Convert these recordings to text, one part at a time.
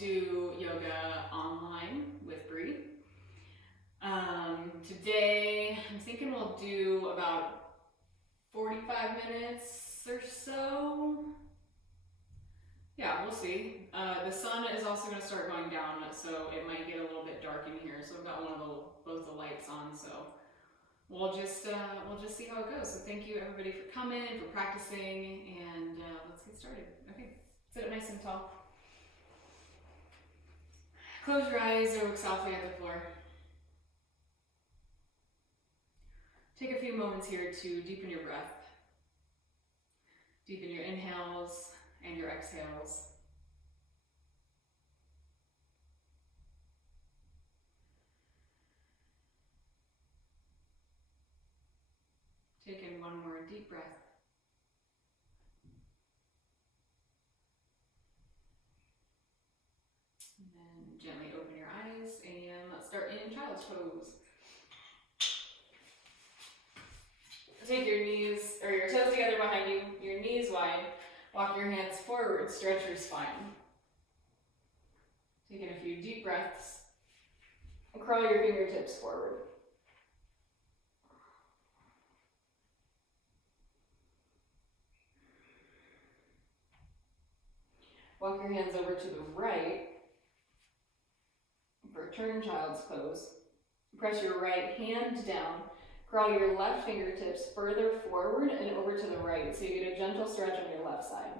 to yoga online with Bree. Today I'm thinking we'll do about 45 minutes or so. Yeah, we'll see. The sun is also going to start going down, so it might get a little bit dark in here. So I've got both the lights on, so we'll just see how it goes. So thank you everybody for coming, for practicing, and let's get started. Okay, sit up nice and tall. Close your eyes or look softly at the floor. Take a few moments here to deepen your breath. Deepen your inhales and your exhales. Take in one more deep breath. And then gently open your eyes and let's start in child's pose. Take your knees or your toes together behind you, your knees wide. Walk your hands forward, stretch your spine. Taking a few deep breaths. And curl your fingertips forward. Walk your hands over to the right for turn child's pose. Press your right hand down. Curl your left fingertips further forward and over to the right so you get a gentle stretch on your left side.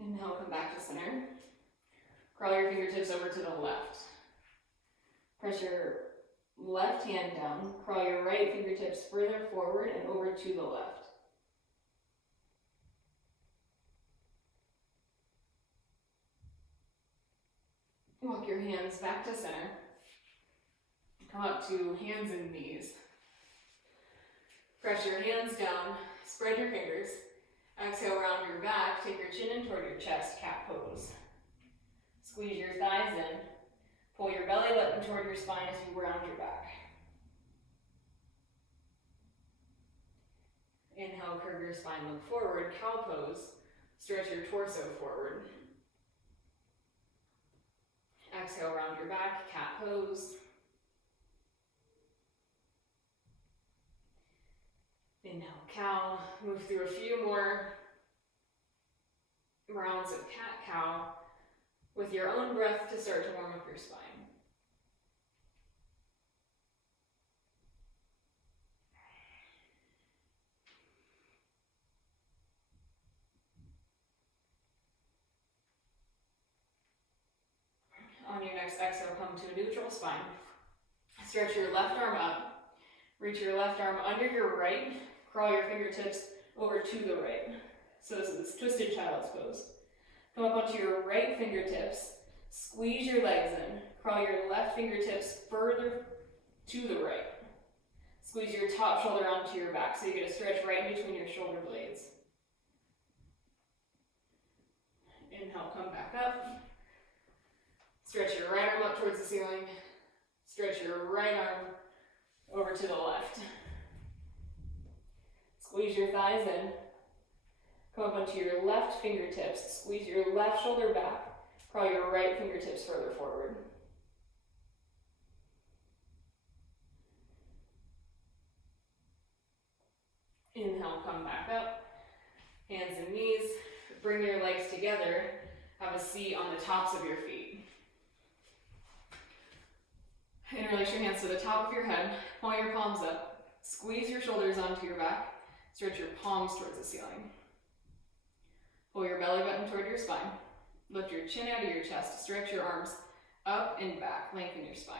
Inhale, come back to center. Curl your fingertips over to the left. Press your left hand down. Curl your right fingertips further forward and over to the left. Walk your hands back to center. Come up to hands and knees. Press your hands down, spread your fingers. Exhale, round your back, take your chin in toward your chest, cat pose. Squeeze your thighs in. Pull your belly button toward your spine as you round your back. Inhale, curve your spine, look forward, cow pose. Stretch your torso forward. Exhale, round your back, cat pose. Inhale, cow. Move through a few more rounds of cat-cow with your own breath to start to warm up your spine. On your next exhale, come to a neutral spine. Stretch your left arm up. Reach your left arm under your right. Crawl your fingertips over to the right. So this is twisted child's pose. Come up onto your right fingertips. Squeeze your legs in. Crawl your left fingertips further to the right. Squeeze your top shoulder onto your back so you get a stretch right in between your shoulder blades. Inhale, come back up. Stretch your right arm up towards the ceiling. Stretch your right arm over to the left. Squeeze your thighs in. Come up onto your left fingertips. Squeeze your left shoulder back. Crawl your right fingertips further forward. Inhale, come back up. Hands and knees. Bring your legs together. Have a seat on the tops of your feet. Interlace your hands to the top of your head. Point your palms up. Squeeze your shoulders onto your back. Stretch your palms towards the ceiling. Pull your belly button toward your spine. Lift your chin out of your chest. Stretch your arms up and back. Lengthen your spine.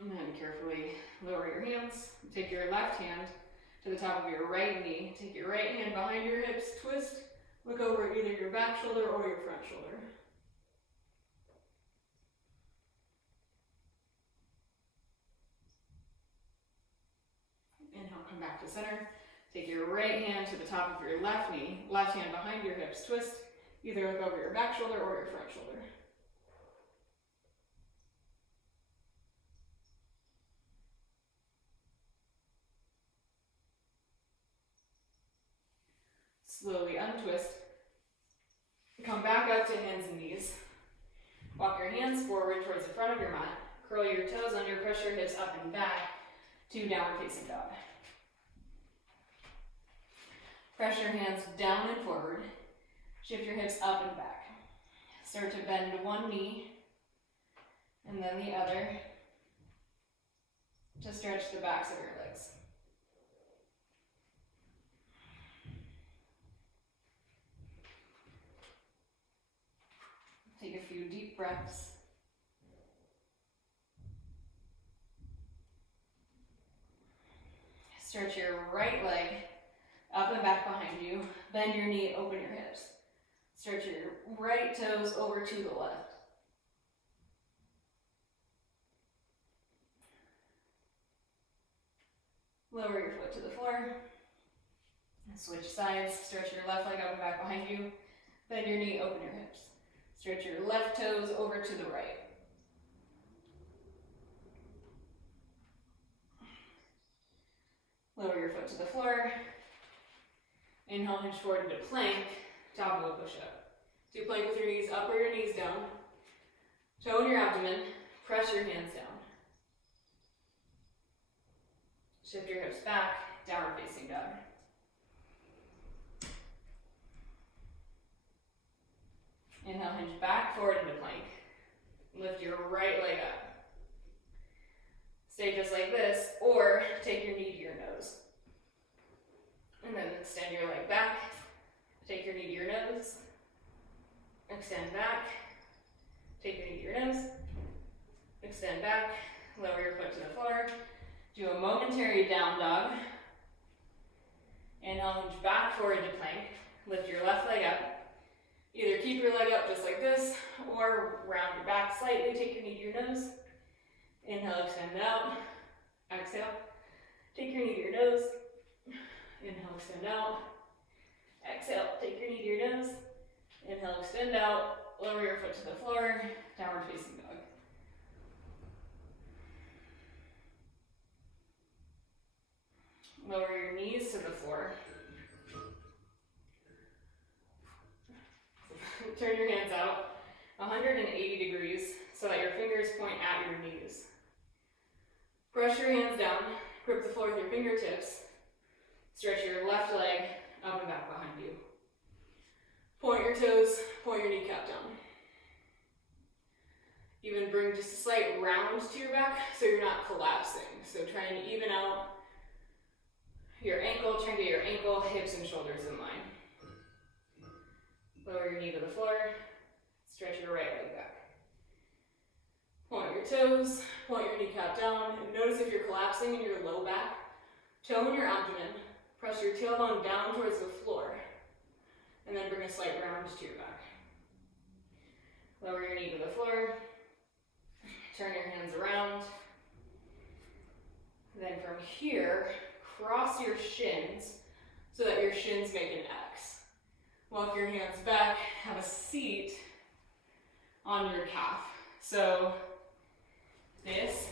And then carefully lower your hands. Take your left hand to the top of your right knee. Take your right hand behind your hips. Twist. Look over either your back shoulder or your front shoulder. Inhale, come back to center. Take your right hand to the top of your left knee. Left hand behind your hips. Twist. Either look over your back shoulder or your front shoulder. Slowly untwist. Come back up to hands and knees. Walk your hands forward towards the front of your mat. Curl your toes under, press your hips up and back to downward facing dog. Press your hands down and forward. Shift your hips up and back. Start to bend one knee and then the other to stretch the backs of your legs. Take a few deep breaths. Stretch your right leg up and back behind you. Bend your knee, open your hips. Stretch your right toes over to the left. Lower your foot to the floor. Switch sides. Stretch your left leg up and back behind you. Bend your knee, open your hips. Stretch your left toes over to the right. Lower your foot to the floor. Inhale, hinge forward into plank, top of a push-up. Do plank with your knees up or your knees down. Toe in your abdomen, press your hands down. Shift your hips back, downward facing dog. Inhale, hinge back, forward into plank. Lift your right leg up. Stay just like this, or take your knee to your nose. And then extend your leg back. Take your knee to your nose. Extend back. Take your knee to your nose. Extend back. Lower your foot to the floor. Do a momentary down dog. Inhale, hinge back, forward to plank. Lift your left leg up. Either keep your leg up just like this, or round your back slightly, take your knee to your nose. Inhale, extend out. Exhale. Take your knee to your nose. Inhale, extend out. Exhale, take your knee to your nose. Inhale, extend out. Lower your foot to the floor. Downward facing dog. Lower your knees to the floor. Turn your hands out 180 degrees so that your fingers point at your knees. Press your hands down, grip the floor with your fingertips. Stretch your left leg up and back behind you. Point your toes, point your kneecap down. Even bring just a slight round to your back so you're not collapsing. So try and even out your ankle, try and get your ankle, hips, and shoulders in line. Lower your knee to the floor, stretch your right leg back. Point your toes, point your kneecap down, and notice if you're collapsing in your low back. Toe in your abdomen, press your tailbone down towards the floor, and then bring a slight round to your back. Lower your knee to the floor, turn your hands around. Then from here, cross your shins so that your shins make an X. Walk your hands back, have a seat on your calf. So this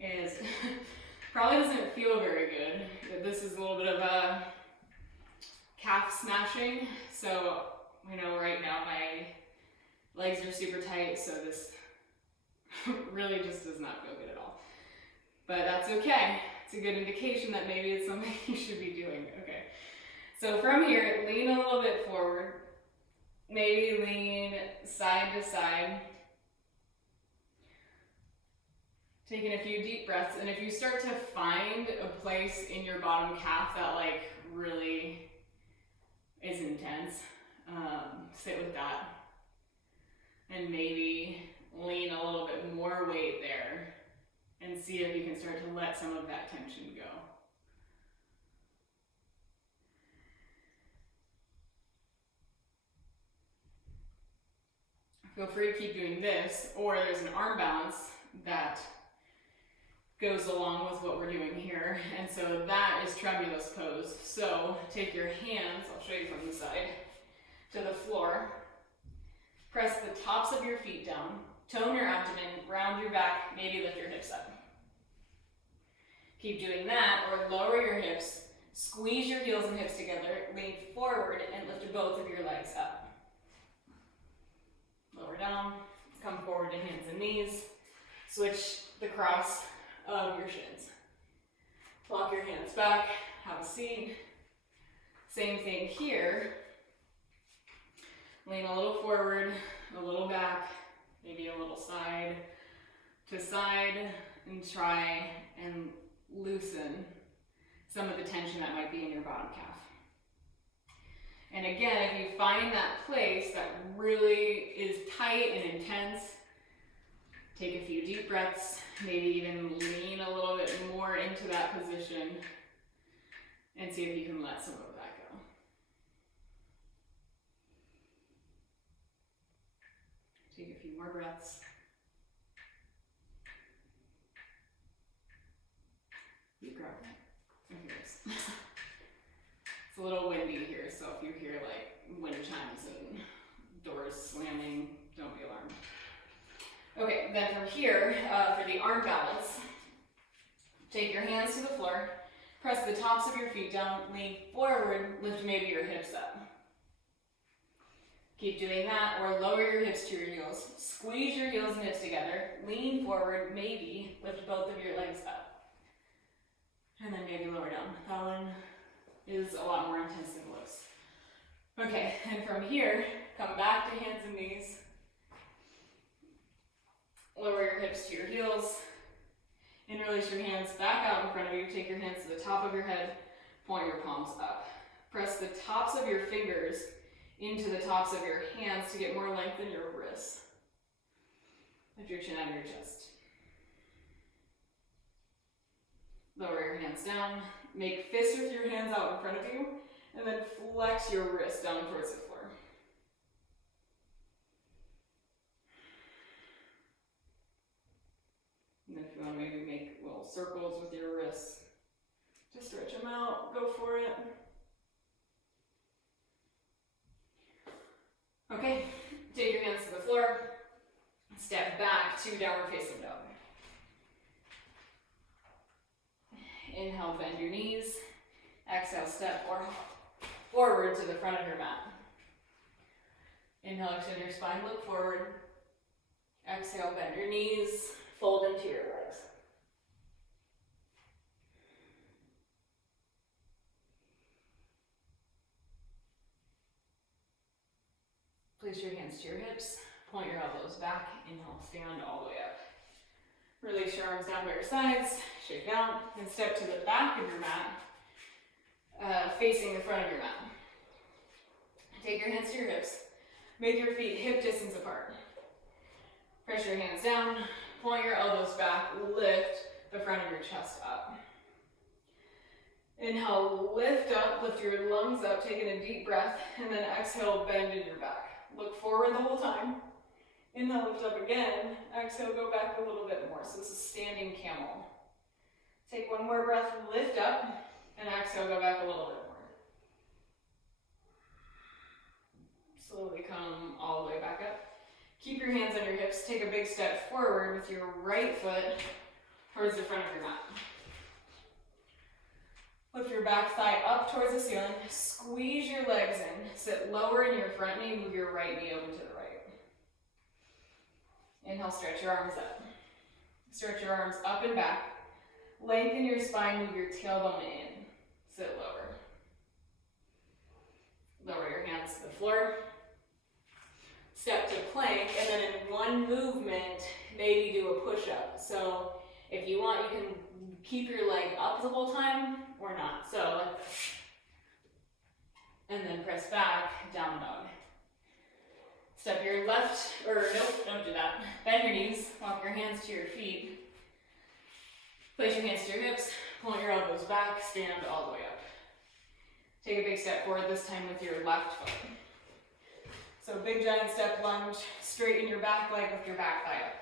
is, probably doesn't feel very good. This is a little bit of a calf smashing. So, right now my legs are super tight, so this really just does not feel good at all. But that's okay. It's a good indication that maybe it's something you should be doing. Okay. So from here, lean a little bit forward. Maybe lean side to side. Taking a few deep breaths. And if you start to find a place in your bottom calf that really is intense, sit with that. And maybe lean a little bit more weight there and see if you can start to let some of that tension go. Feel free to keep doing this, or there's an arm balance that goes along with what we're doing here, and so that is tremulous pose. So take your hands, I'll show you from the side, to the floor. Press the tops of your feet down, tone your abdomen, round your back, maybe lift your hips up. Keep doing that, or lower your hips, Squeeze your heels and hips together, lean forward and lift both of your legs up. Lower down, come forward to hands and knees. Switch the cross of your shins. Walk your hands back, have a seat. Same thing here. Lean a little forward, a little back, maybe a little side to side, and try and loosen some of the tension that might be in your bottom calf. And again, if you find that place that really is tight and intense, take a few deep breaths, maybe even lean a little bit more into that position and see if you can let some of that go. Take a few more breaths. Deep breath. It's a little windy here, so if you hear like wind chimes and doors slamming, don't be alarmed. Okay, then from here, for the arm balance, take your hands to the floor, press the tops of your feet down, lean forward, lift maybe your hips up. Keep doing that, or lower your hips to your heels. Squeeze your heels and hips together, lean forward, maybe lift both of your legs up. And then maybe lower down. That one is a lot more intense than looks. Okay, and from here, come back to hands and knees. Lower your hips to your heels. And release your hands back out in front of you. Take your hands to the top of your head. Point your palms up. Press the tops of your fingers into the tops of your hands to get more length in your wrists. Lift your chin out of your chest. Lower your hands down. Make fists with your hands out in front of you. And then flex your wrist down towards the floor. And then if you want to maybe make little circles with your wrists, just stretch them out. Go for it. Okay, take your hands to the floor. Step back to downward facing dog. Inhale, bend your knees. Exhale, step or forward to the front of your mat. Inhale, extend your spine, look forward. Exhale, bend your knees, fold into your legs. Place your hands to your hips, point your elbows back, inhale, stand all the way up. Release your arms down by your sides, shake down, and step to the back of your mat, facing the front of your mat. Take your hands to your hips, make your feet hip distance apart. Press your hands down, point your elbows back, lift the front of your chest up. Inhale, lift up, lift your lungs up, taking a deep breath, and then exhale, bend in your back. Look forward the whole time. Inhale, lift up again. Exhale, go back a little bit more. So this is standing camel. Take one more breath, lift up, and exhale, go back a little bit more. Slowly come all the way back up. Keep your hands on your hips. Take a big step forward with your right foot towards the front of your mat. Lift your back thigh up towards the ceiling. Squeeze your legs in. Sit lower in your front knee. Move your right knee over to the right. Inhale, stretch your arms up. Stretch your arms up and back. Lengthen your spine. Move your tailbone in. Sit lower. Lower your hands to the floor. Step to plank, and then in one movement, maybe do a push-up. So if you want, you can keep your leg up the whole time or not. So like this. And then press back, down dog. Step your left, or nope, don't do that. Bend your knees, walk your hands to your feet. Place your hands to your hips, point your elbows back, stand all the way up. Take a big step forward, this time with your left foot. So big giant step lunge, straighten your back leg with your back thigh up.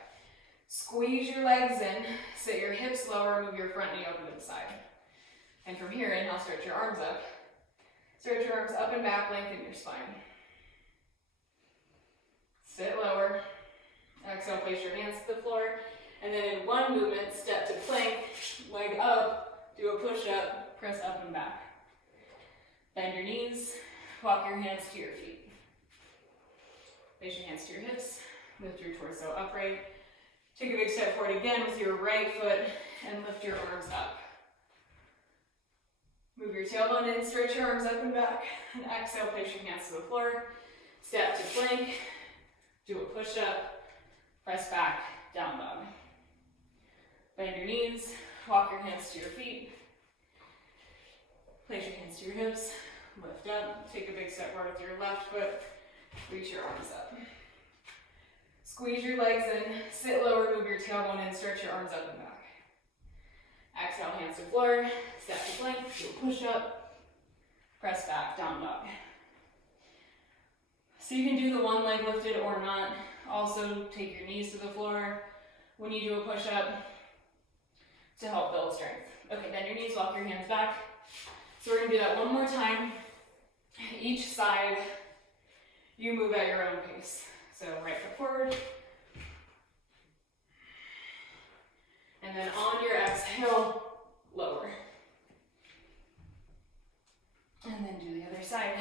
Squeeze your legs in, sit your hips lower, move your front knee over to the side. And from here, inhale, stretch your arms up. Stretch your arms up and back, lengthen your spine. Sit lower. Exhale, place your hands to the floor. And then in one movement, step to plank, leg up, do a push-up, press up and back. Bend your knees, walk your hands to your feet. Place your hands to your hips, lift your torso upright. Take a big step forward again with your right foot and lift your arms up. Move your tailbone in, stretch your arms up and back, and exhale, place your hands to the floor. Step to plank, do a push-up, press back, down dog. Bend your knees, walk your hands to your feet. Place your hands to your hips, lift up, take a big step forward with your left foot, reach your arms up. Squeeze your legs in, sit lower, move your tailbone in, stretch your arms up and back. Exhale, hands to floor, step to plank, do a push-up, press back, down dog. So you can do the one leg lifted or not. Also take your knees to the floor when you do a push-up to help build strength. Okay, bend your knees, walk your hands back. So we're gonna do that one more time. Each side, you move at your own pace. So right foot forward. And then on your exhale, lower. And then do the other side.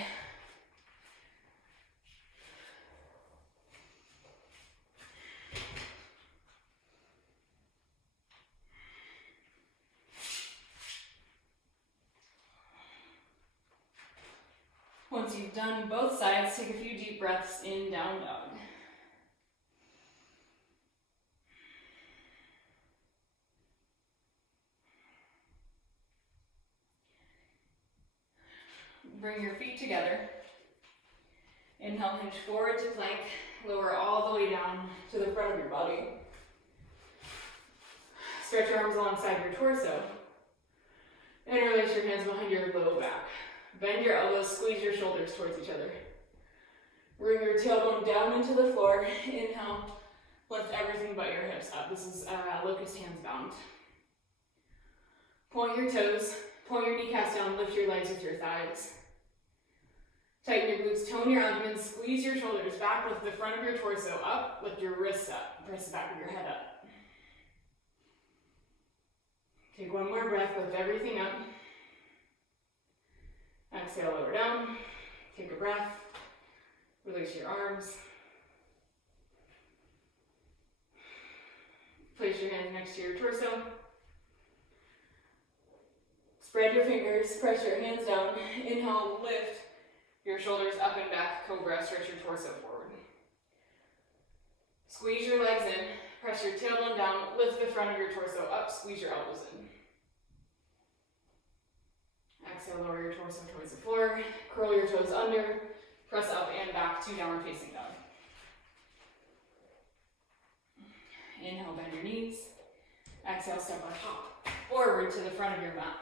Once you've done both sides, take a few deep breaths in, down dog. Bring your feet together. Inhale, hinge forward to plank. Lower all the way down to the front of your body. Stretch your arms alongside your torso. Interlace your hands behind your low back. Bend your elbows, squeeze your shoulders towards each other. Bring your tailbone down into the floor. Inhale, lift everything but your hips up. This is locust hands bound. Point your toes, point your kneecaps down, lift your legs with your thighs. Tighten your glutes, tone your abdomen, squeeze your shoulders back, lift the front of your torso up, lift your wrists up, press the back of your head up. Take one more breath, lift everything up. Exhale, lower down, take a breath, release your arms. Place your hands next to your torso. Spread your fingers, press your hands down. Inhale, lift your shoulders up and back, cobra, stretch your torso forward. Squeeze your legs in, press your tailbone down, lift the front of your torso up, squeeze your elbows in. Exhale, lower your torso towards the floor, curl your toes under, press up and back to downward facing dog. Inhale, bend your knees. Exhale, step on top, forward to the front of your mat.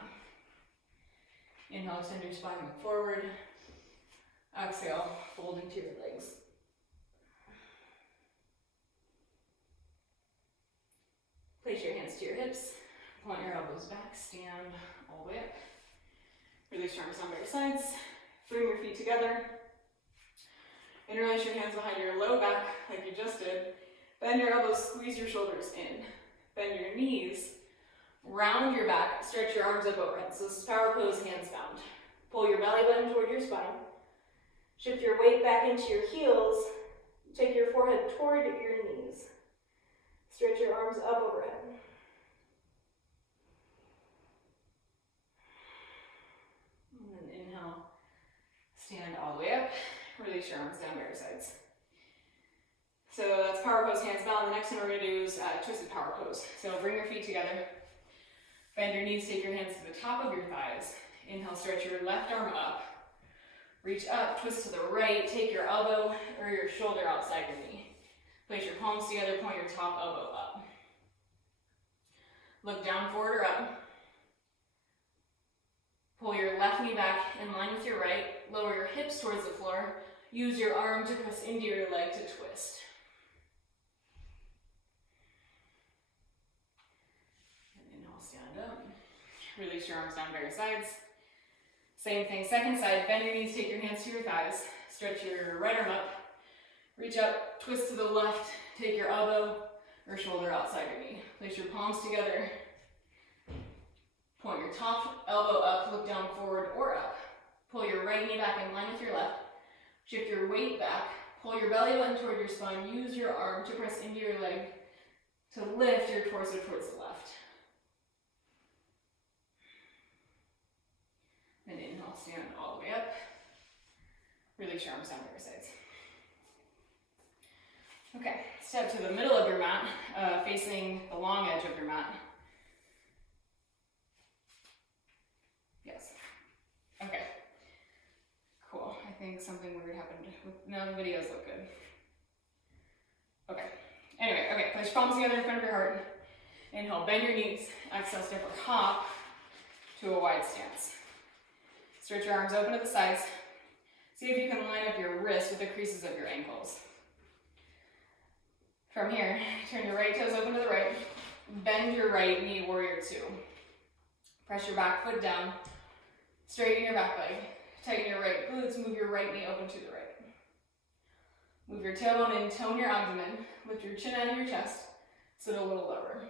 Inhale, extend your spine, move forward. Exhale, fold into your legs. Place your hands to your hips, point your elbows back, stand all the way up. Release your arms down by your sides, bring your feet together. Interlace your hands behind your low back like you just did. Bend your elbows, squeeze your shoulders in. Bend your knees, round your back, stretch your arms up overhead. So this is power pose, hands bound. Pull your belly button toward your spine. Shift your weight back into your heels. Take your forehead toward your knees. Stretch your arms up overhead. And then inhale, stand all the way up. Release your arms down by your sides. So that's power pose, hands bound. The next one we're going to do is twisted power pose. So bring your feet together. Bend your knees, take your hands to the top of your thighs. Inhale, stretch your left arm up. Reach up, twist to the right, take your elbow or your shoulder outside your knee. Place your palms together, point your top elbow up. Look down, forward or up. Pull your left knee back in line with your right. Lower your hips towards the floor. Use your arm to press into your leg to twist. And inhale, stand up. Release your arms down by your sides. Same thing, second side, bend your knees, take your hands to your thighs, stretch your right arm up, reach up, twist to the left, take your elbow or shoulder outside your knee. Place your palms together, point your top elbow up, look down, forward or up. Pull your right knee back in line with your left. Shift your weight back. Pull your belly button toward your spine. Use your arm to press into your leg to lift your torso towards the left. And inhale, stand all the way up. Release your arms down to your sides. Okay, step to the middle of your mat, facing the long edge of your mat. Yes. Okay. Cool. I think something weird happened. No, the videos look good. Okay. Anyway, okay, place your palms together in front of your heart. Inhale, bend your knees. Exhale, step or hop to a wide stance. Stretch your arms open to the sides. See if you can line up your wrists with the creases of your ankles. From here, turn your right toes open to the right. Bend your right knee, warrior two. Press your back foot down. Straighten your back leg. Tighten your right glutes. Move your right knee open to the right. Move your tailbone in. Tone your abdomen. Lift your chin out of your chest. Sit a little lower.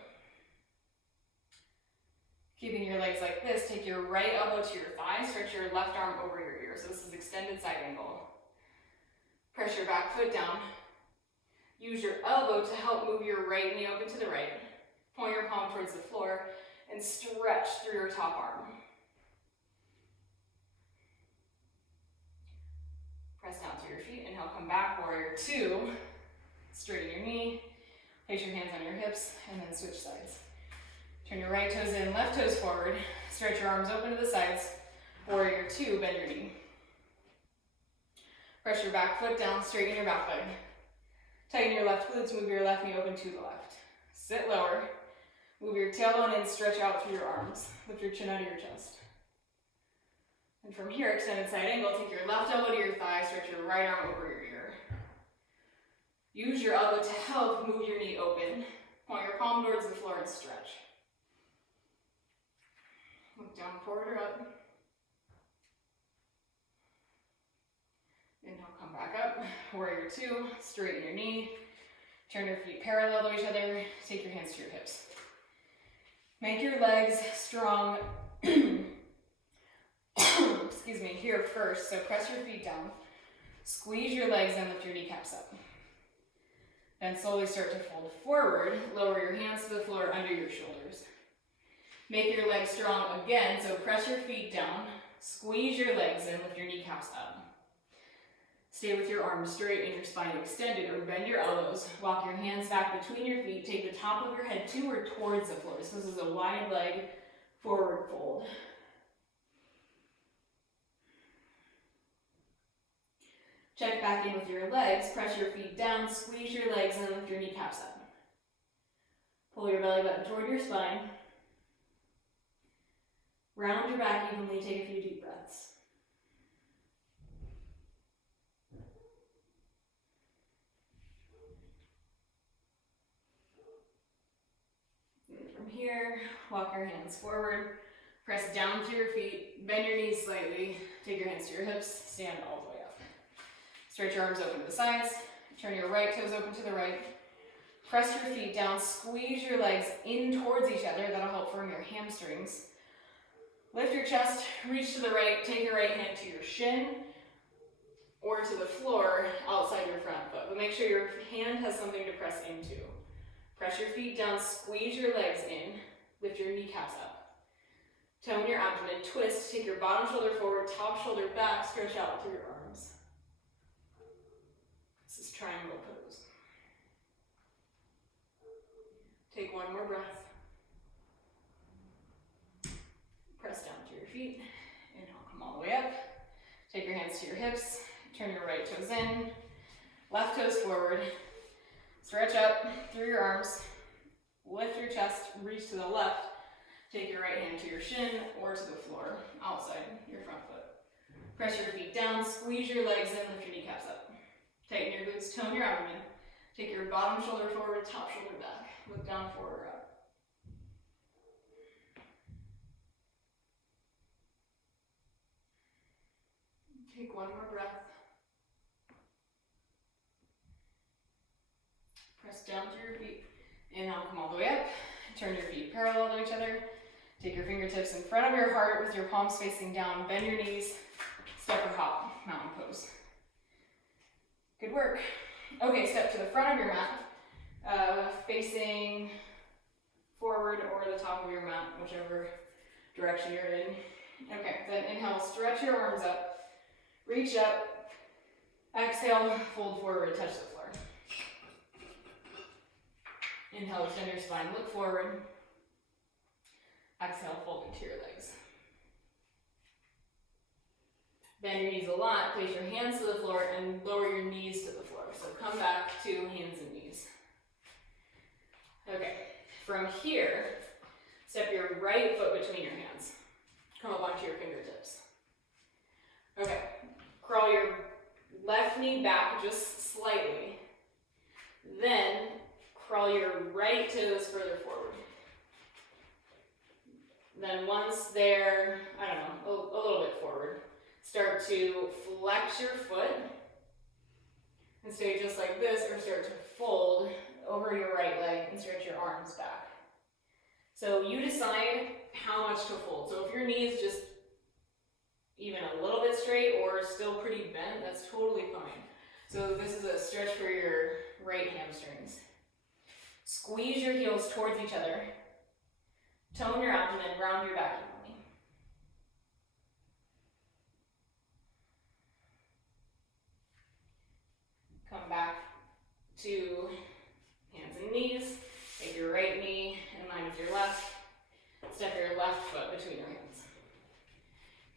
Keeping your legs like this, take your right elbow to your thigh. Stretch your left arm over your ear. So this is extended side angle. Press your back foot down. Use your elbow to help move your right knee open to the right. Point your palm towards the floor and stretch through your top arm. Press down to your feet. Inhale, come back, warrior two. Straighten your knee. Place your hands on your hips and then switch sides. Turn your right toes in, left toes forward. Stretch your arms open to the sides. Warrior two, bend your knee. Press your back foot down, straighten your back leg. Tighten your left glutes, move your left knee open to the left. Sit lower. Move your tailbone in, stretch out through your arms. Lift your chin out of your chest. And from here, extended side angle, take your left elbow to your thigh, stretch your right arm over your ear. Use your elbow to help move your knee open. Point your palm towards the floor and stretch. Look down, forward or up. Inhale, come back up. Warrior two, straighten your knee. Turn your feet parallel to each other. Take your hands to your hips. Make your legs strong. Excuse me, here first. So press your feet down. Squeeze your legs and lift your kneecaps up. Then slowly start to fold forward. Lower your hands to the floor under your shoulders. Make your legs strong again. So press your feet down. Squeeze your legs and lift your kneecaps up. Stay with your arms straight and your spine extended, or bend your elbows. Walk your hands back between your feet. Take the top of your head to or towards the floor. So this is a wide leg forward fold. Check back in with your legs. Press your feet down. Squeeze your legs and lift your kneecaps up. Pull your belly button toward your spine. Round your back evenly. Take a few deep breaths. From here, walk your hands forward, press down to your feet, bend your knees slightly, take your hands to your hips, stand all the way up. Stretch your arms open to the sides, turn your right toes open to the right, press your feet down, squeeze your legs in towards each other, that'll help firm your hamstrings. Lift your chest, reach to the right, take your right hand to your shin or to the floor outside your front foot, but make sure your hand has something to press into. Press your feet down, squeeze your legs in, lift your kneecaps up. Tone your abdomen, twist, take your bottom shoulder forward, top shoulder back, stretch out through your arms. This is triangle pose. Take one more breath. Press down to your feet. Inhale, come all the way up. Take your hands to your hips, turn your right toes in, left toes forward. Stretch up through your arms, lift your chest, reach to the left, take your right hand to your shin or to the floor, outside your front foot. Press your feet down, squeeze your legs in, lift your kneecaps up. Tighten your glutes, tone your abdomen. Take your bottom shoulder forward, top shoulder back. Look down, forward or up. Take one more breath. Press down through your feet. Inhale, come all the way up. Turn your feet parallel to each other. Take your fingertips in front of your heart with your palms facing down. Bend your knees. step or hop, mountain pose. Good work. Okay, step to the front of your mat, facing forward or the top of your mat, whichever direction you're in. Okay, then inhale, stretch your arms up, reach up, exhale, fold forward, touch the floor. Inhale, extend your spine, look forward. Exhale, fold into your legs. Bend your knees a lot, place your hands to the floor and lower your knees to the floor. So come back to hands and knees. Okay, from here, step your right foot between your hands. Come up onto your fingertips. Okay, crawl your left knee back just slightly. Then crawl your right toes further forward. Then once they're, a little bit forward, start to flex your foot and stay just like this, or start to fold over your right leg and stretch your arms back. So you decide how much to fold. So if your knee is just even a little bit straight or still pretty bent, that's totally fine. So this is a stretch for your right hamstrings. Squeeze your heels towards each other. Tone your abdomen, round your back evenly. Come back to hands and knees. Take your right knee in line with your left. Step your left foot between your hands.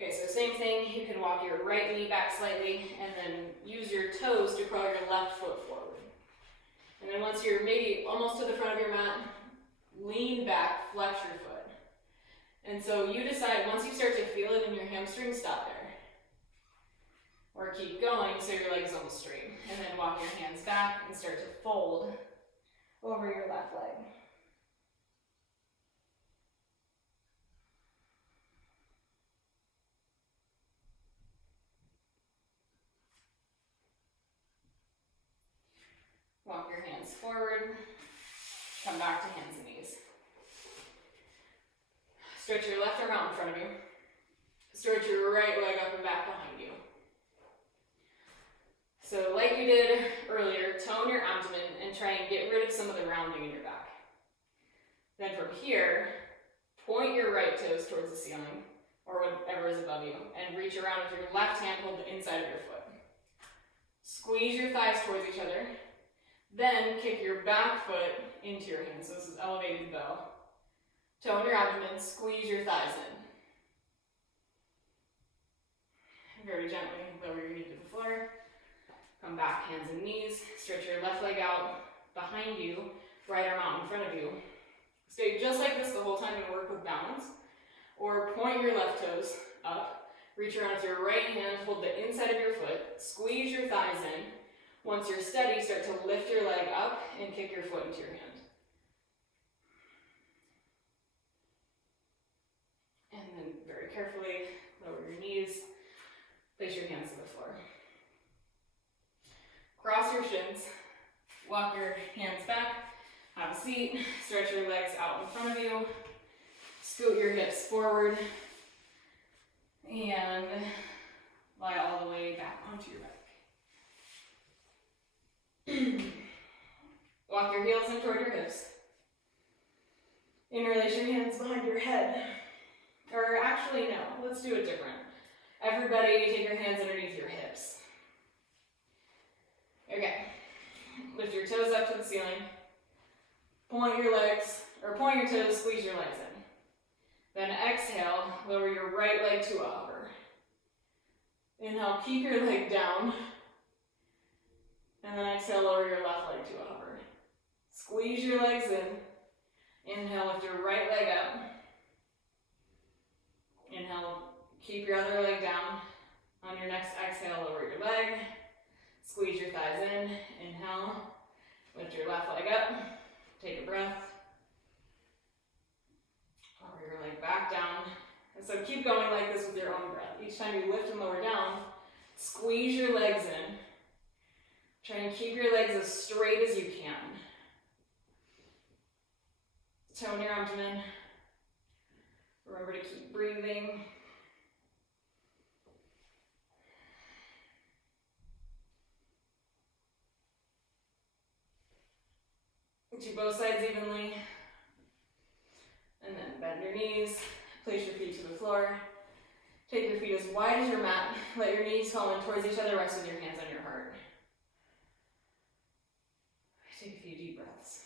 Okay, so same thing. You can walk your right knee back slightly and then use your toes to crawl your left foot forward. And then once you're maybe almost to the front of your mat, lean back, flex your foot. And so you decide, once you start to feel it in your hamstring, stop there. Or keep going so your leg is almost straight. And then walk your hands back and start to fold over your left leg. Walk your hands forward. Come back to hands and knees. Stretch your left arm out in front of you. Stretch your right leg up and back behind you. So like you did earlier, tone your abdomen and try and get rid of some of the rounding in your back. Then from here, point your right toes towards the ceiling, or whatever is above you, and reach around with your left hand, hold the inside of your foot. Squeeze your thighs towards each other. Then kick your back foot into your hands. So this is elevated bow. Tone your abdomen, squeeze your thighs in. Very gently lower your knee to the floor. Come back, hands and knees. Stretch your left leg out behind you, right arm out in front of you. Stay just like this the whole time and work with balance. Or point your left toes up. Reach around with your right hand, hold the inside of your foot, squeeze your thighs in. Once you're steady, start to lift your leg up and kick your foot into your hand. And then very carefully lower your knees, place your hands to the floor. Cross your shins, walk your hands back, have a seat, stretch your legs out in front of you, scoot your hips forward, and lie all the way back onto your back. Walk your heels in toward your hips. Interlace your hands behind your head. Or actually, no, let's do it different. Everybody take your hands underneath your hips. Okay, lift your toes up to the ceiling. Point your toes, squeeze your legs in. Then exhale, lower your right leg to a hover. Inhale, keep your leg down. And then exhale, lower your left leg to a hover. Squeeze your legs in. Inhale, lift your right leg up. Inhale, keep your other leg down. On your next exhale, lower your leg. Squeeze your thighs in. Inhale, lift your left leg up. Take a breath. Lower your leg back down. And so keep going like this with your own breath. Each time you lift and lower down, squeeze your legs in. Try and keep your legs as straight as you can. Tone your abdomen. Remember to keep breathing. Do both sides evenly. And then bend your knees, place your feet to the floor. Take your feet as wide as your mat. Let your knees fall in towards each other, rest with your hands on your heart. Take a few deep breaths.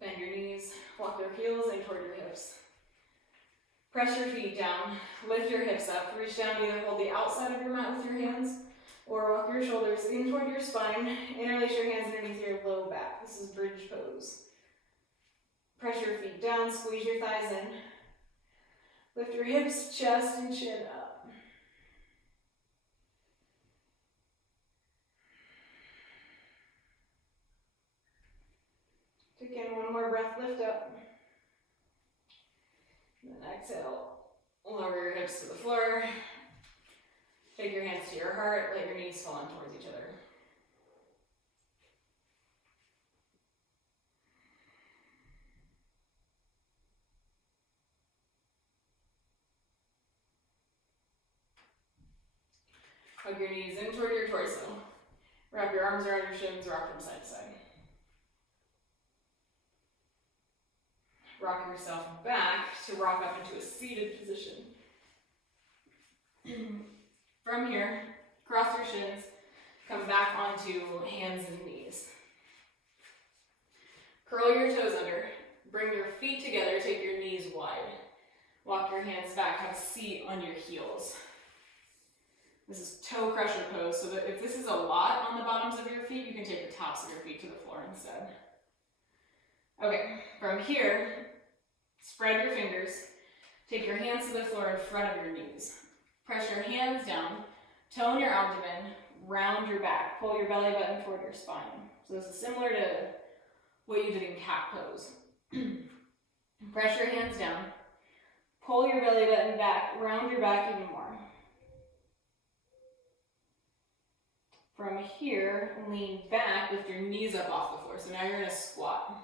Bend your knees, walk your heels in toward your hips. Press your feet down, lift your hips up, reach down, either hold the outside of your mat with your hands, or walk your shoulders in toward your spine, interlace your hands underneath your low back. This is bridge pose. Press your feet down, squeeze your thighs in. Lift your hips, chest, and chin up. Take in one more breath, lift up. And then exhale, lower your hips to the floor. Take your hands to your heart, let your knees fall in towards each other. Hug your knees in toward your torso. Wrap your arms around your shins, rock from side to side. Rock yourself back to rock up into a seated position. From here, cross your shins, come back onto hands and knees. Curl your toes under, bring your feet together, take your knees wide. Walk your hands back, have a seat on your heels. This is toe crusher pose, so that if this is a lot on the bottoms of your feet, you can take the tops of your feet to the floor instead. Okay, from here, spread your fingers, take your hands to the floor in front of your knees. Press your hands down, tone your abdomen, round your back, pull your belly button toward your spine. So this is similar to what you did in cat pose. Press your hands down, pull your belly button back, round your back even more. From here, lean back, lift your knees up off the floor. So now you're in a squat.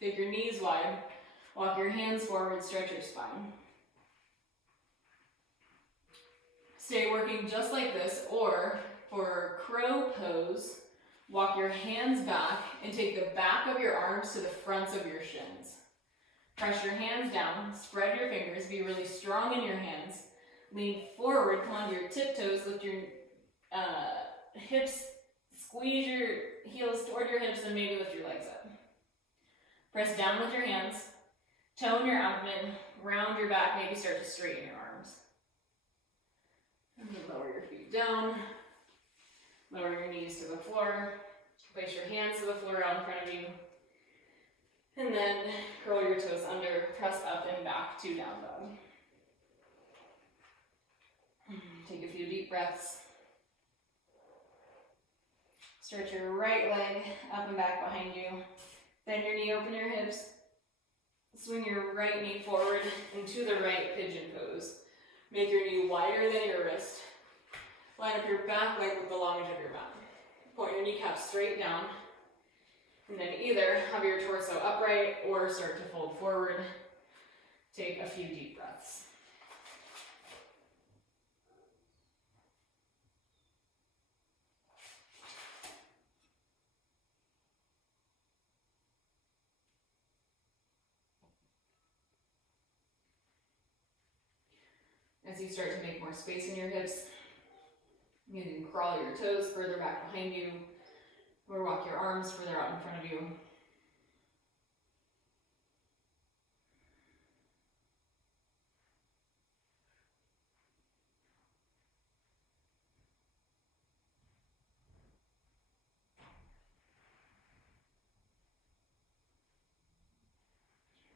Take your knees wide, walk your hands forward, stretch your spine. Stay working just like this, or for crow pose, walk your hands back and take the back of your arms to the fronts of your shins. Press your hands down, spread your fingers, be really strong in your hands. Lean forward, come onto your tiptoes, lift your hips, squeeze your heels toward your hips, and maybe lift your legs up. Press down with your hands, tone your abdomen, round your back, maybe start to straighten your arms. And then lower your feet down, lower your knees to the floor, place your hands to the floor out in front of you, and then curl your toes under, press up and back to down dog. Take a few deep breaths. Stretch your right leg up and back behind you. Bend your knee, open your hips. Swing your right knee forward into the right pigeon pose. Make your knee wider than your wrist. Line up your back leg with the long edge of your mat. Point your kneecap straight down. And then either have your torso upright or start to fold forward. Take a few deep breaths. As you start to make more space in your hips, you can crawl your toes further back behind you, or walk your arms further out in front of you.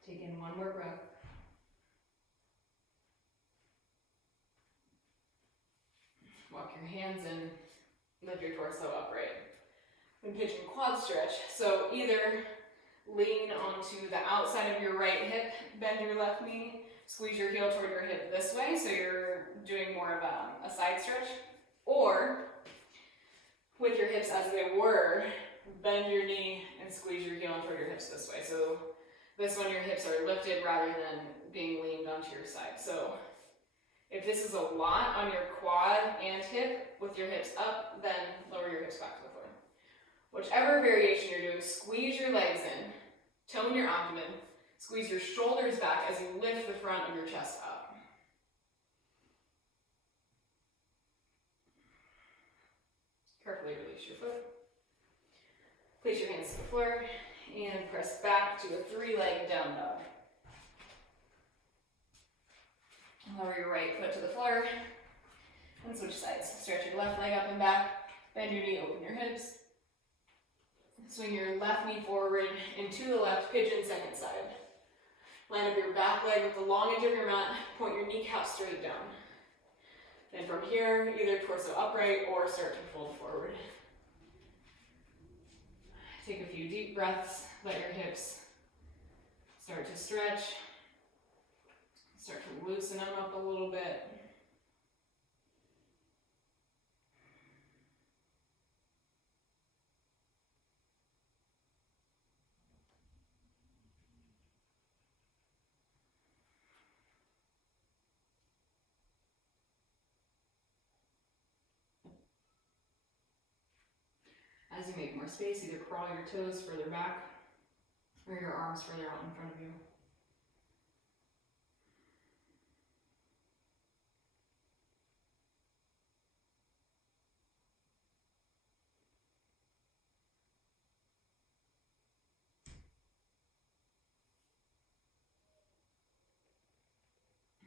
Take in one more breath. Walk your hands in, lift your torso upright. And pigeon quad stretch. So either lean onto the outside of your right hip, bend your left knee, squeeze your heel toward your hip this way, so you're doing more of a side stretch. Or with your hips as they were, bend your knee and squeeze your heel toward your hips this way. So This one, your hips are lifted rather than being leaned onto your side. So if this is a lot on your quad and hip with your hips up, then lower your hips back to the floor. Whichever variation you're doing, squeeze your legs in, tone your abdomen, squeeze your shoulders back as you lift the front of your chest up. Carefully release your foot. Place your hands to the floor and press back to a 3-legged down dog. Lower your right foot to the floor and switch sides. Stretch your left leg up and back, bend your knee, open your hips. Swing your left knee forward into the left pigeon second side. Line up your back leg with the long edge of your mat, point your kneecap straight down. Then from here, either torso upright or start to fold forward. Take a few deep breaths, let your hips start to stretch. Start to loosen them up a little bit. As you make more space, either crawl your toes further back or your arms further out in front of you.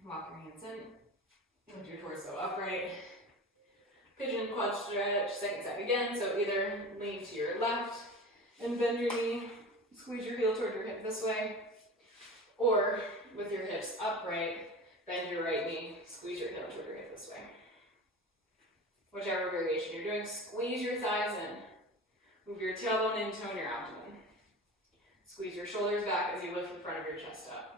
Walk your hands in, lift your torso upright. Pigeon quad stretch, second side again. So either lean to your left and bend your knee, squeeze your heel toward your hip this way, or with your hips upright, bend your right knee, squeeze your heel toward your hip this way. Whichever variation you're doing, squeeze your thighs in, move your tailbone in, tone your abdomen. Squeeze your shoulders back as you lift the front of your chest up.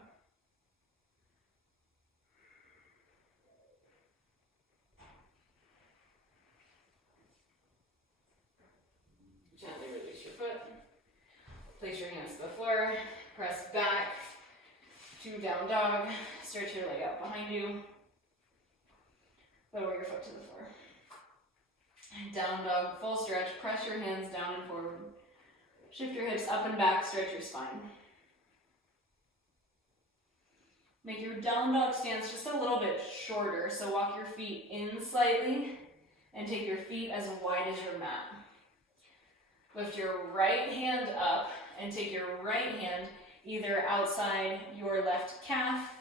Gently release your foot. Place your hands to the floor. Press back to down dog. Stretch your leg out behind you. Lower your foot to the floor. Down dog, full stretch. Press your hands down and forward. Shift your hips up and back. Stretch your spine. Make your down dog stance just a little bit shorter. So walk your feet in slightly and take your feet as wide as your mat. Lift your right hand up and take your right hand either outside your left calf,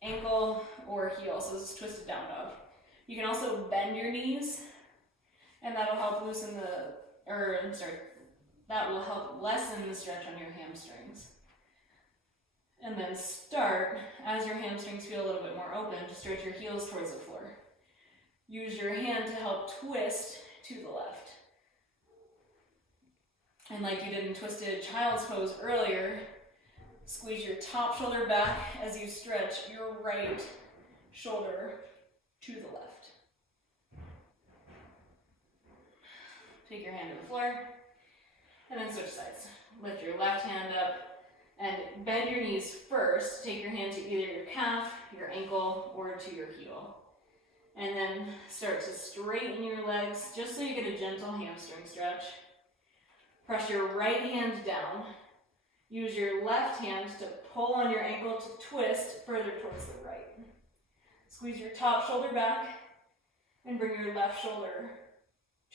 ankle, or heel. So this is twisted down dog. You can also bend your knees, and that'll help that will help lessen the stretch on your hamstrings. And then start, as your hamstrings feel a little bit more open, to stretch your heels towards the floor. Use your hand to help twist to the left. And like you did in twisted child's pose earlier, squeeze your top shoulder back as you stretch your right shoulder to the left. Take your hand to the floor, and then switch sides. Lift your left hand up and bend your knees first. Take your hand to either your calf, your ankle, or to your heel. And then start to straighten your legs just so you get a gentle hamstring stretch. Press your right hand down. Use your left hand to pull on your ankle to twist further towards the right. Squeeze your top shoulder back and bring your left shoulder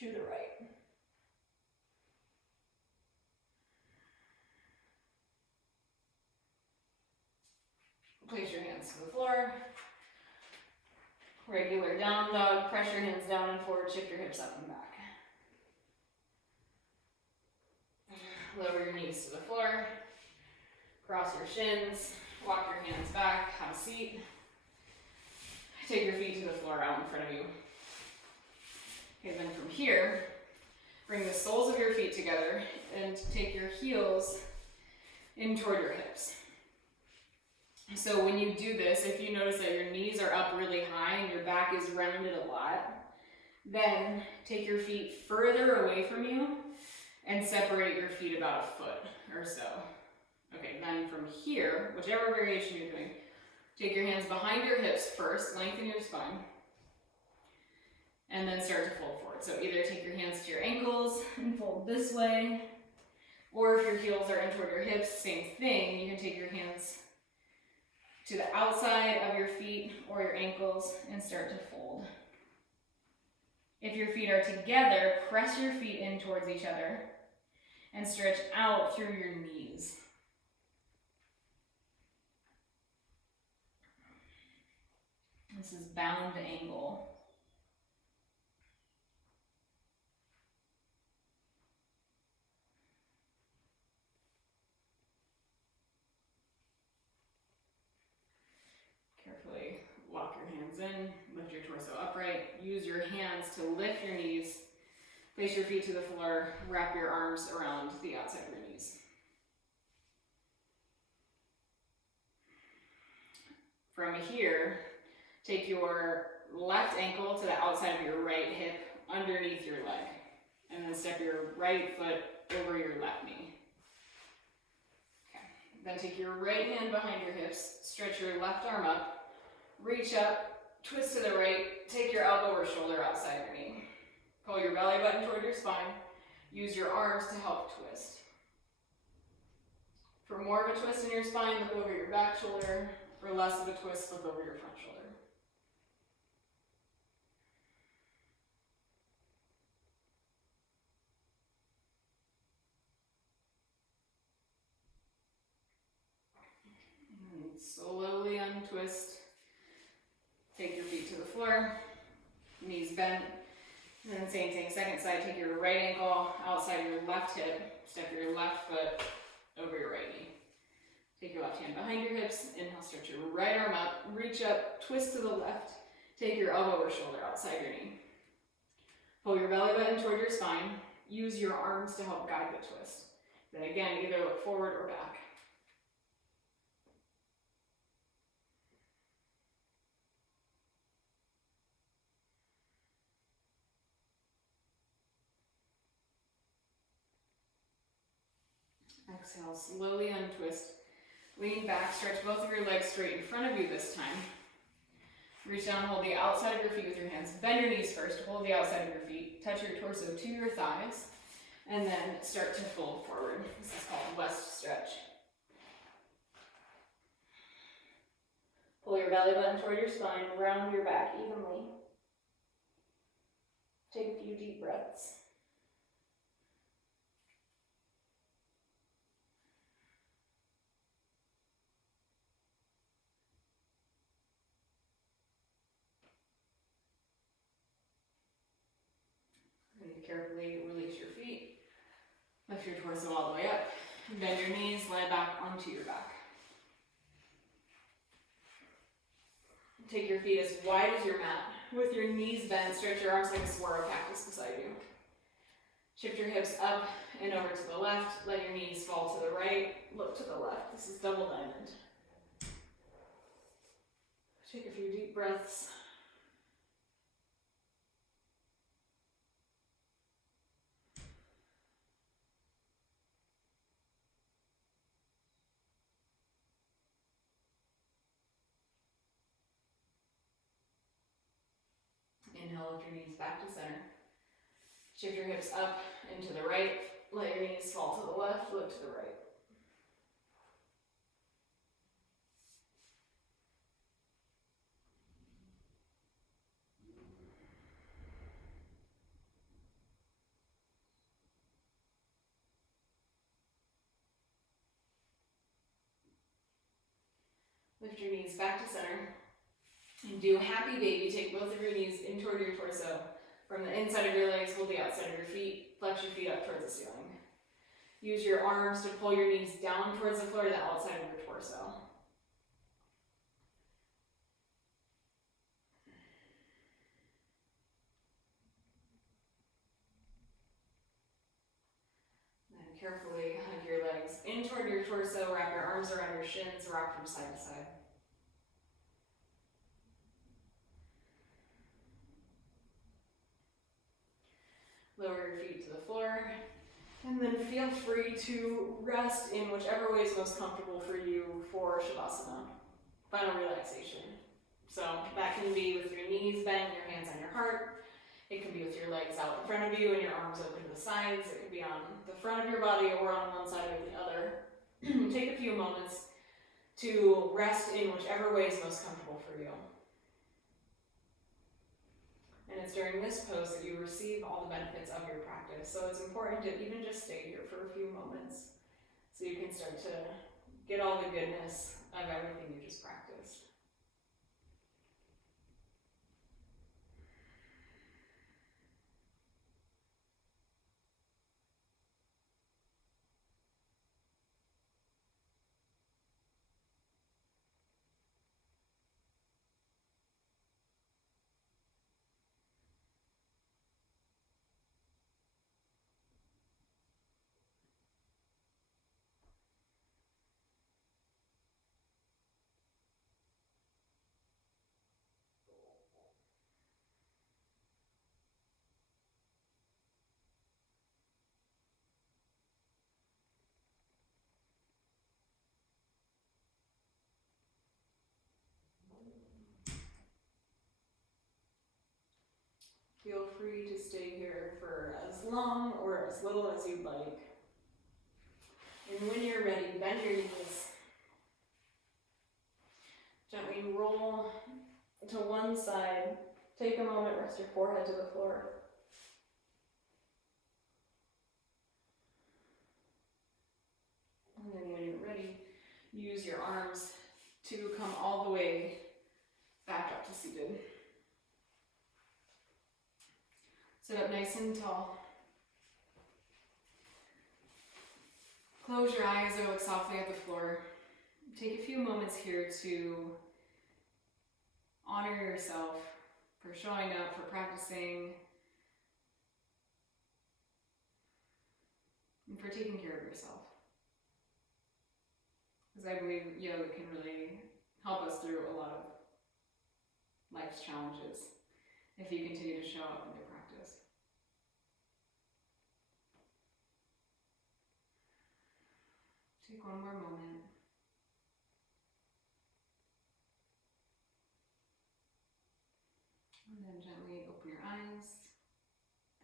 to the right. Place your hands to the floor. Regular down dog. Press your hands down and forward. Shift your hips up and back. Lower your knees to the floor. Cross your shins. Walk your hands back. Have a seat. Take your feet to the floor out in front of you. Okay, then from here, bring the soles of your feet together and take your heels in toward your hips. So when you do this, if you notice that your knees are up really high and your back is rounded a lot, then take your feet further away from you and separate your feet about a foot or so. Okay, then from here, whichever variation you're doing, take your hands behind your hips first, lengthen your spine, and then start to fold forward. So either take your hands to your ankles and fold this way, or if your heels are in toward your hips, same thing. You can take your hands to the outside of your feet or your ankles and start to fold. If your feet are together, press your feet in towards each other and stretch out through your knees. This is bound angle. Carefully lock your hands in, lift your torso upright, use your hands to lift your knees, place your feet to the floor, wrap your arms around the outside of your knees. From here, take your left ankle to the outside of your right hip underneath your leg, and then step your right foot over your left knee. Okay. Then take your right hand behind your hips, stretch your left arm up, reach up, twist to the right, take your elbow or shoulder outside your knee. Pull your belly button toward your spine, use your arms to help twist. For more of a twist in your spine, look over your back shoulder. For less of a twist, look over your front shoulder. And slowly untwist. Take your feet to the floor, knees bent. And then same thing, second side, take your right ankle outside your left hip, step your left foot over your right knee. Take your left hand behind your hips, inhale, stretch your right arm up, reach up, twist to the left, take your elbow or shoulder outside your knee. Pull your belly button toward your spine, use your arms to help guide the twist. Then again, either look forward or back. Exhale, slowly untwist. Lean back, stretch both of your legs straight in front of you this time. Reach down, hold the outside of your feet with your hands. Bend your knees first, hold the outside of your feet. Touch your torso to your thighs, and then start to fold forward. This is called west stretch. Pull your belly button toward your spine, round your back evenly. Take a few deep breaths. And carefully release your feet. Lift your torso all the way up. Bend your knees, lie back onto your back. Take your feet as wide as your mat. With your knees bent, stretch your arms like a saguaro cactus beside you. Shift your hips up and over to the left. Let your knees fall to the right. Look to the left. This is double diamond. Take a few deep breaths. Inhale, lift your knees back to center. Shift your hips up and to the right. Let your knees fall to the left, look to the right. Lift your knees back to center. And do happy baby. Take both of your knees in toward your torso. From the inside of your legs, hold the outside of your feet. Flex your feet up towards the ceiling. Use your arms to pull your knees down towards the floor to the outside of your torso. Then carefully hug your legs in toward your torso. Wrap your arms around your shins. Rock from side to side. Lower your feet to the floor. And then feel free to rest in whichever way is most comfortable for you for Shavasana, final relaxation. So that can be with your knees bent, your hands on your heart. It can be with your legs out in front of you and your arms open to the sides. It could be on the front of your body or on one side or the other. Take a few moments to rest in whichever way is most comfortable for you. And it's during this pose that you receive all the benefits of your practice. So it's important to even just stay here for a few moments so you can start to get all the goodness of everything you just practiced. Feel free to stay here for as long or as little as you'd like. And when you're ready, bend your knees. Gently roll to one side. Take a moment, rest your forehead to the floor. And then when you're ready, use your arms to come all the way back up to seated. Sit up nice and tall. Close your eyes and look softly at the floor. Take a few moments here to honor yourself for showing up, for practicing, and for taking care of yourself. Because I believe yoga can really help us through a lot of life's challenges if you continue to show up in your practice. Take one more moment. And then gently open your eyes.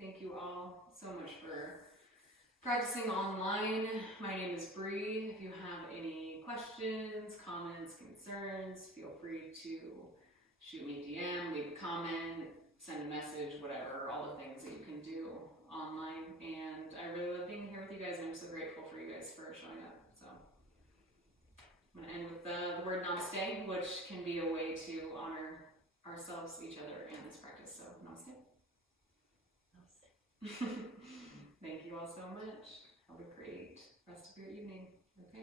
Thank you all so much for practicing online. My name is Bree. If you have any questions, comments, concerns, feel free to shoot me a DM, leave a comment, send a message, whatever, all the things that you can do online. And I really love being here with you guys, and I'm so grateful for you guys for showing up. So I'm going to end with the word namaste, which can be a way to honor ourselves, each other, and this practice. So namaste. Namaste. Thank you all so much. Have a great rest of your evening. Okay.